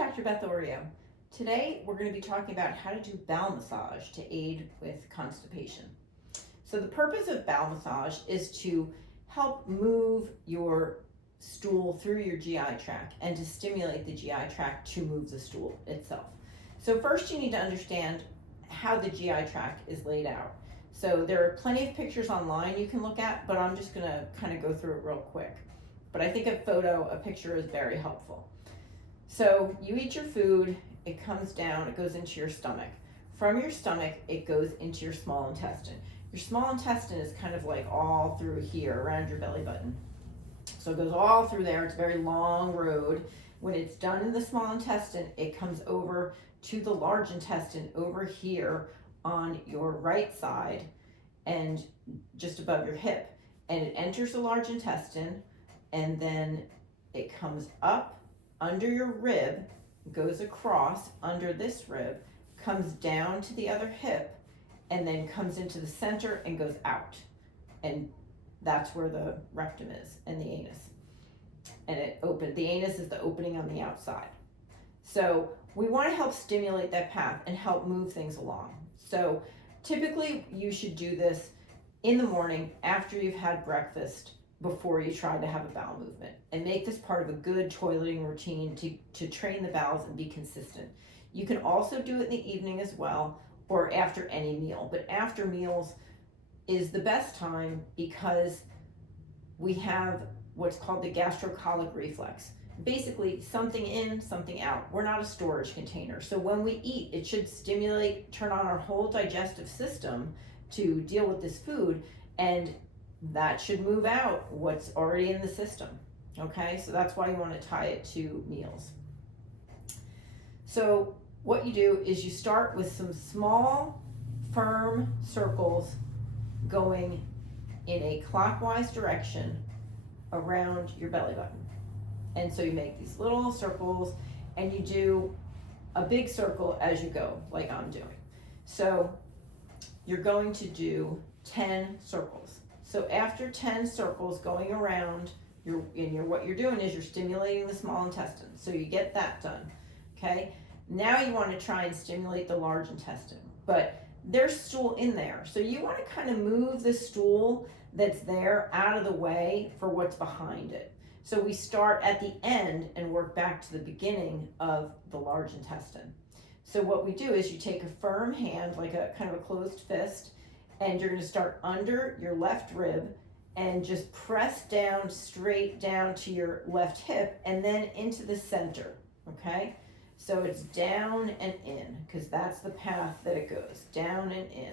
Dr. Beth Oreo. Today we're going to be talking about how to do bowel massage to aid with constipation. So the purpose of bowel massage is to help move your stool through your GI tract and to stimulate the GI tract to move the stool itself. So first you need to understand how the GI tract is laid out. So there are plenty of pictures online you can look at, but I'm just going to kind of go through it real quick. But I think a picture is very helpful. So you eat your food, it comes down, it goes into your stomach. From your stomach, it goes into your small intestine. Your small intestine is kind of like all through here, around your belly button. So it goes all through there. It's a very long road. When it's done in the small intestine, it comes over to the large intestine over here on your right side and just above your hip. And it enters the large intestine, and then it comes up under your rib, goes across under this rib, comes down to the other hip, and then comes into the center and goes out. And that's where the rectum is and the anus. And the anus is the opening on the outside. So we want to help stimulate that path and help move things along. So typically you should do this in the morning after you've had breakfast, before you try to have a bowel movement, and make this part of a good toileting routine to train the bowels and be consistent. You can also do it in the evening as well, or after any meal, but after meals is the best time because we have what's called the gastrocolic reflex. Basically, something in, something out. We're not a storage container. So when we eat, it should turn on our whole digestive system to deal with this food, and that should move out what's already in the system. Okay, so that's why you want to tie it to meals. So what you do is you start with some small, firm circles going in a clockwise direction around your belly button. And so you make these little circles and you do a big circle as you go, like I'm doing. So you're going to do 10 circles. So after 10 circles going around, what you're doing is you're stimulating the small intestine. So you get that done, okay? Now you want to try and stimulate the large intestine, but there's stool in there. So you want to kind of move the stool that's there out of the way for what's behind it. So we start at the end and work back to the beginning of the large intestine. So what we do is you take a firm hand, like a kind of a closed fist, and you're going to start under your left rib and just press down straight down to your left hip and then into the center, okay? So it's down and in, because that's the path that it goes, down and in.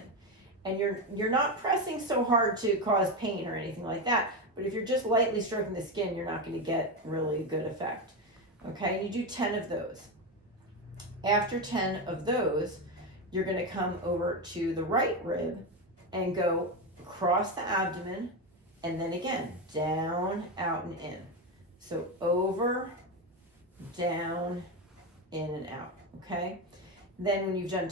And you're not pressing so hard to cause pain or anything like that, but if you're just lightly stroking the skin, you're not going to get really good effect, okay? And you do 10 of those. After 10 of those, you're going to come over to the right rib and go across the abdomen, and then again, down, out, and in. So over, down, in, and out, okay? Then when you've done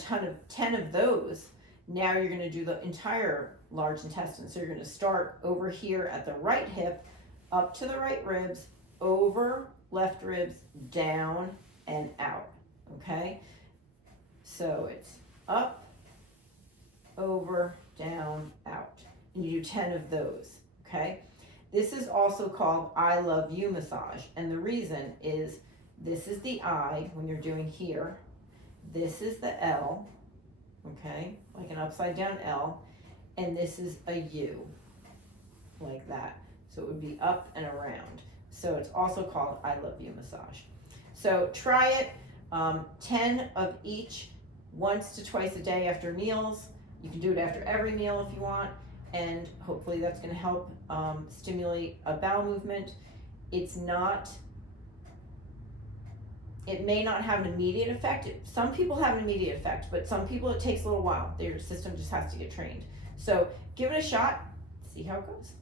10 of those, now you're gonna do the entire large intestine. So you're gonna start over here at the right hip, up to the right ribs, over, left ribs, down, and out, okay? So it's up, over, down, out. And you do 10 of those, okay? This is also called I love you massage. And the reason is this is the I when you're doing here. This is the L, okay? Like an upside down L. And this is a U, like that. So it would be up and around. So it's also called I love you massage. So try it, 10 of each, once to twice a day after meals. You can do it after every meal if you want, and hopefully that's going to help stimulate a bowel movement. It may not have an immediate effect. Some people have an immediate effect, but some people it takes a little while. Their system just has to get trained. So give it a shot, see how it goes.